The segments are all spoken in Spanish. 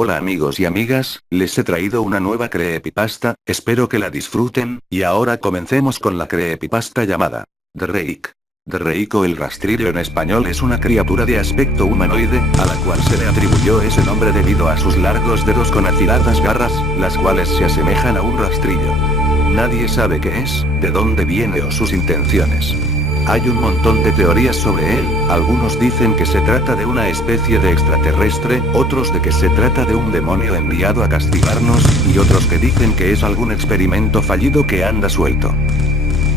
Hola amigos y amigas, les he traído una nueva creepypasta, espero que la disfruten, y ahora comencemos con la creepypasta llamada Drake. Drake o el rastrillo en español es una criatura de aspecto humanoide, a la cual se le atribuyó ese nombre debido a sus largos dedos con afiladas garras, las cuales se asemejan a un rastrillo. Nadie sabe qué es, de dónde viene o sus intenciones. Hay un montón de teorías sobre él, algunos dicen que se trata de una especie de extraterrestre, otros de que se trata de un demonio enviado a castigarnos, y otros que dicen que es algún experimento fallido que anda suelto.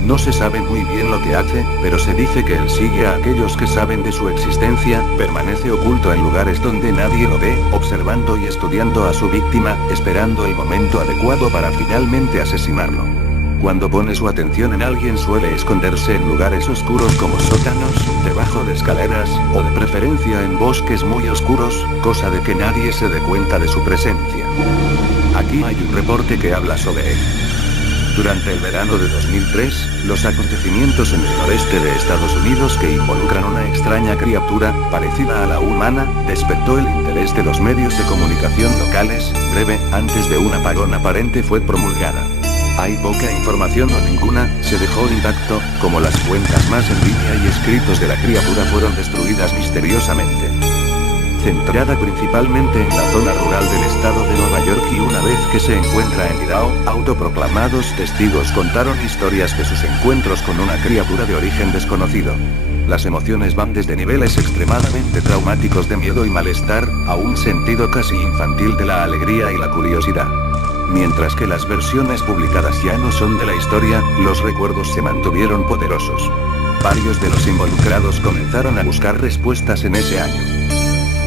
No se sabe muy bien lo que hace, pero se dice que él sigue a aquellos que saben de su existencia, permanece oculto en lugares donde nadie lo ve, observando y estudiando a su víctima, esperando el momento adecuado para finalmente asesinarlo. Cuando pone su atención en alguien suele esconderse en lugares oscuros como sótanos, debajo de escaleras, o de preferencia en bosques muy oscuros, cosa de que nadie se dé cuenta de su presencia. Aquí hay un reporte que habla sobre él. Durante el verano de 2003, los acontecimientos en el noreste de Estados Unidos que involucran una extraña criatura, parecida a la humana, despertó el interés de los medios de comunicación locales, breve, antes de un apagón aparente fue promulgada. Hay poca información o ninguna, se dejó intacto, como las cuentas más en línea y escritos de la criatura fueron destruidas misteriosamente. Centrada principalmente en la zona rural del estado de Nueva York y una vez que se encuentra en Idaho, autoproclamados testigos contaron historias de sus encuentros con una criatura de origen desconocido. Las emociones van desde niveles extremadamente traumáticos de miedo y malestar, a un sentido casi infantil de la alegría y la curiosidad. Mientras que las versiones publicadas ya no son de la historia, los recuerdos se mantuvieron poderosos. Varios de los involucrados comenzaron a buscar respuestas en ese año.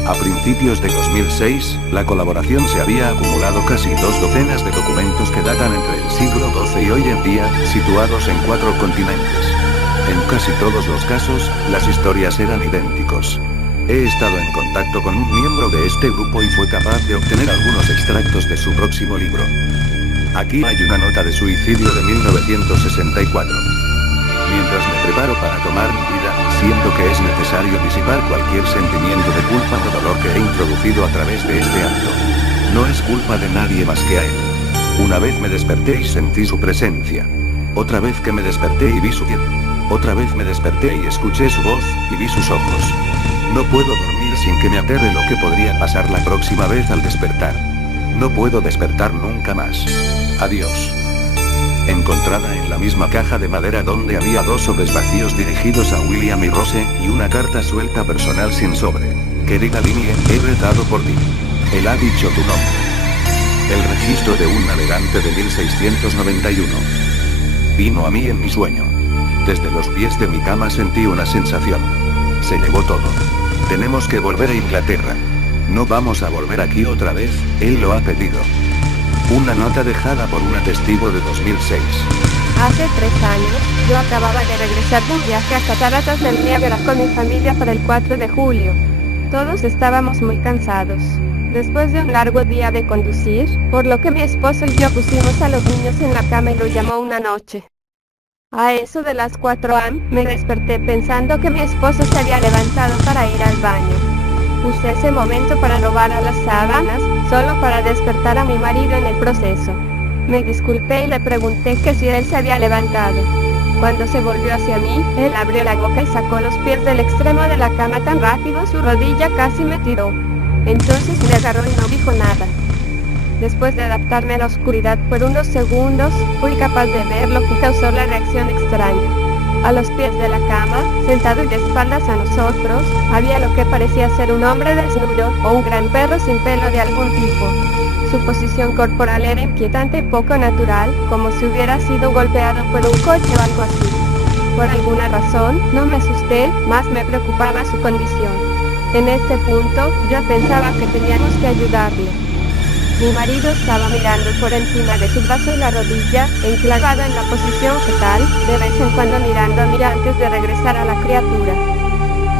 A principios de 2006, la colaboración se había acumulado casi 2 docenas de documentos que datan entre el siglo XII y hoy en día, situados en 4 continentes. En casi todos los casos, las historias eran idénticos. He estado en contacto con un miembro de este grupo y fue capaz de obtener algunos extractos de su próximo libro. Aquí hay una nota de suicidio de 1964. Mientras me preparo para tomar mi vida, siento que es necesario disipar cualquier sentimiento de culpa o dolor que he introducido a través de este acto. No es culpa de nadie más que a él. Una vez me desperté y sentí su presencia. Otra vez que me desperté y vi su piel. Otra vez me desperté y escuché su voz, y vi sus ojos. No puedo dormir sin que me aterre lo que podría pasar la próxima vez al despertar. No puedo despertar nunca más. Adiós. Encontrada en la misma caja de madera donde había 2 sobres vacíos dirigidos a William y Rose, y una carta suelta personal sin sobre. Querida Linie, he rezado por ti. Él ha dicho tu nombre. El registro de un navegante de 1691. Vino a mí en mi sueño. Desde los pies de mi cama sentí una sensación. Se llevó todo. Tenemos que volver a Inglaterra. No vamos a volver aquí otra vez, él lo ha pedido. Una nota dejada por una testigo de 2006. Hace 3 años, yo acababa de regresar de un viaje a Cataratas del Niágara con mi familia para el 4 de julio. Todos estábamos muy cansados. Después de un largo día de conducir, por lo que mi esposo y yo pusimos a los niños en la cama y lo llamó una noche. A eso de las 4 am, me desperté pensando que mi esposo se había levantado para ir al baño. Usé ese momento para robar a las sábanas, solo para despertar a mi marido en el proceso. Me disculpé y le pregunté que si él se había levantado. Cuando se volvió hacia mí, él abrió la boca y sacó los pies del extremo de la cama tan rápido su rodilla casi me tiró. Entonces me agarró y no dijo nada. Después de adaptarme a la oscuridad por unos segundos, fui capaz de ver lo que causó la reacción extraña. A los pies de la cama, sentado y de espaldas a nosotros, había lo que parecía ser un hombre desnudo, o un gran perro sin pelo de algún tipo. Su posición corporal era inquietante y poco natural, como si hubiera sido golpeado por un coche o algo así. Por alguna razón, no me asusté, más me preocupaba su condición. En este punto, yo pensaba que teníamos que ayudarle. Mi marido estaba mirando por encima de su brazo y la rodilla, enclavado en la posición fetal, de vez en cuando mirando a mí antes de regresar a la criatura.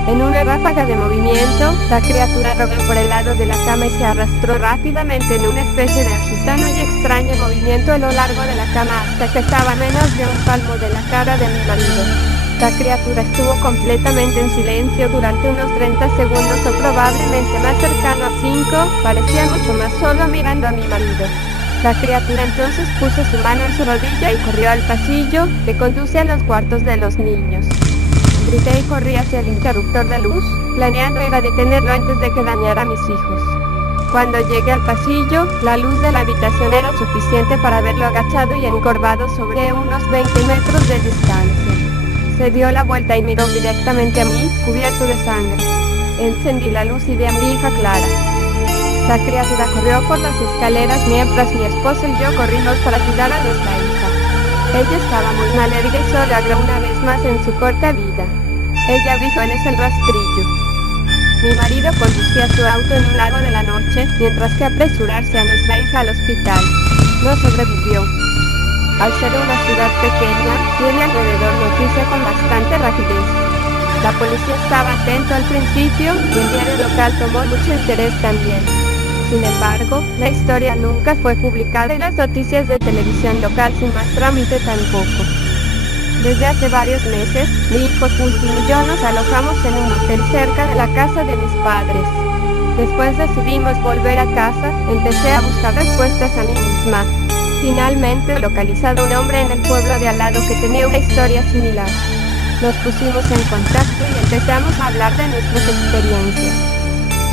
En una ráfaga de movimiento, la criatura rodó por el lado de la cama y se arrastró rápidamente en una especie de agitano y extraño movimiento a lo largo de la cama hasta que estaba a menos de un palmo de la cara de mi marido. La criatura estuvo completamente en silencio durante unos 30 segundos o probablemente más, cercano a 5, parecía mucho más solo mirando a mi marido. La criatura entonces puso su mano en su rodilla y corrió al pasillo que conduce a los cuartos de los niños. Grité y corrí hacia el interruptor de luz, planeando ir a detenerlo antes de que dañara a mis hijos. Cuando llegué al pasillo, la luz de la habitación era suficiente para verlo agachado y encorvado sobre unos 20 metros de distancia. Se dio la vuelta y miró directamente a mí, cubierto de sangre. Encendí la luz y vi a mi hija Clara. La criatura corrió por las escaleras mientras mi esposo y yo corrimos para ayudar a nuestra hija. Ella estaba muy malherida y solo habló una vez más en su corta vida. Ella dijo: "Él es el rastrillo". Mi marido conducía su auto en un lago de la noche, mientras que apresurarse a nuestra hija al hospital. No sobrevivió. Al ser una ciudad pequeña, tiene alrededor noticia con bastante rapidez. La policía estaba atento al principio, y el diario local tomó mucho interés también. Sin embargo, la historia nunca fue publicada en las noticias de televisión local sin más trámite tampoco. Desde hace varios meses, mi hijo Justin y yo nos alojamos en un hotel cerca de la casa de mis padres. Después decidimos volver a casa, empecé a buscar respuestas a mí misma. Finalmente he localizado a un hombre en el pueblo de al lado que tenía una historia similar. Nos pusimos en contacto y empezamos a hablar de nuestras experiencias.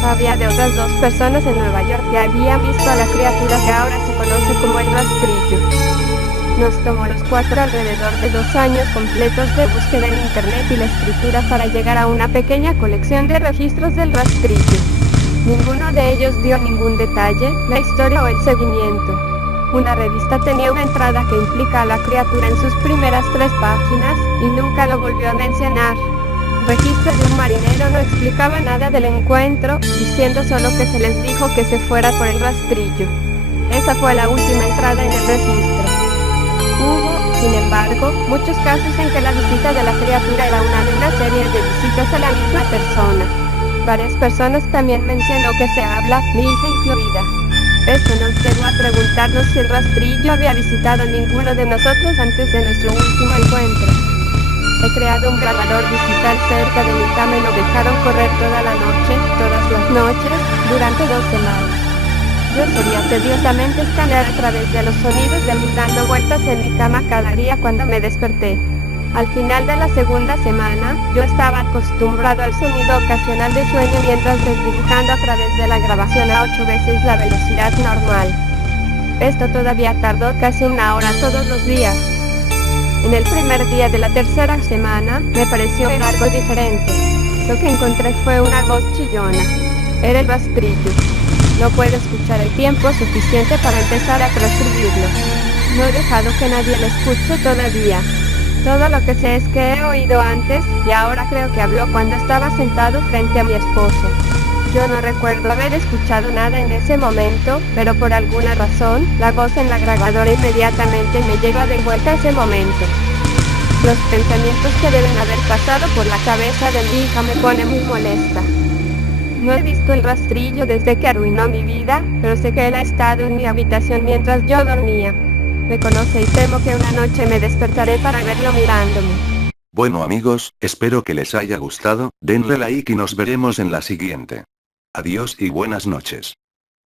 Había de otras 2 personas en Nueva York que habían visto a la criatura que ahora se conoce como el rastrillo. Nos tomó a los 4 alrededor de 2 años completos de búsqueda en internet y la escritura para llegar a una pequeña colección de registros del rastrillo. Ninguno de ellos dio ningún detalle, la historia o el seguimiento. Una revista tenía una entrada que implica a la criatura en sus primeras 3 páginas, y nunca lo volvió a mencionar. Registro de un marinero no explicaba nada del encuentro, diciendo solo que se les dijo que se fuera por el rastrillo. Esa fue la última entrada en el registro. Hubo, sin embargo, muchos casos en que la visita de la criatura era una de una serie de visitas a la misma persona. Varias personas también mencionó que se habla, mi hija incluida. Esto nos llevó a preguntarnos si el rastrillo había visitado a ninguno de nosotros antes de nuestro último encuentro. He creado un grabador digital cerca de mi cama y lo dejaron correr toda la noche, todas las noches, durante 2 semanas. Yo solía tediosamente escanear a través de los sonidos de mí dando vueltas en mi cama cada día cuando me desperté. Al final de la segunda semana, yo estaba acostumbrado al sonido ocasional de sueño mientras desdibujando a través de la grabación a 8 veces la velocidad normal. Esto todavía tardó casi 1 hora todos los días. En el primer día de la tercera semana, me pareció ver algo diferente. Lo que encontré fue una voz chillona. Era el rastrillo. No puedo escuchar el tiempo suficiente para empezar a transcribirlo. No he dejado que nadie lo escuche todavía. Todo lo que sé es que he oído antes, y ahora creo que habló cuando estaba sentado frente a mi esposo. Yo no recuerdo haber escuchado nada en ese momento, pero por alguna razón, la voz en la grabadora inmediatamente me lleva de vuelta a ese momento. Los pensamientos que deben haber pasado por la cabeza de mi hija me ponen muy molesta. No he visto el rastrillo desde que arruinó mi vida, pero sé que él ha estado en mi habitación mientras yo dormía. Me conoce y temo que una noche me despertaré para verlo mirándome. Bueno amigos, espero que les haya gustado, denle like y nos veremos en la siguiente. Adiós y buenas noches.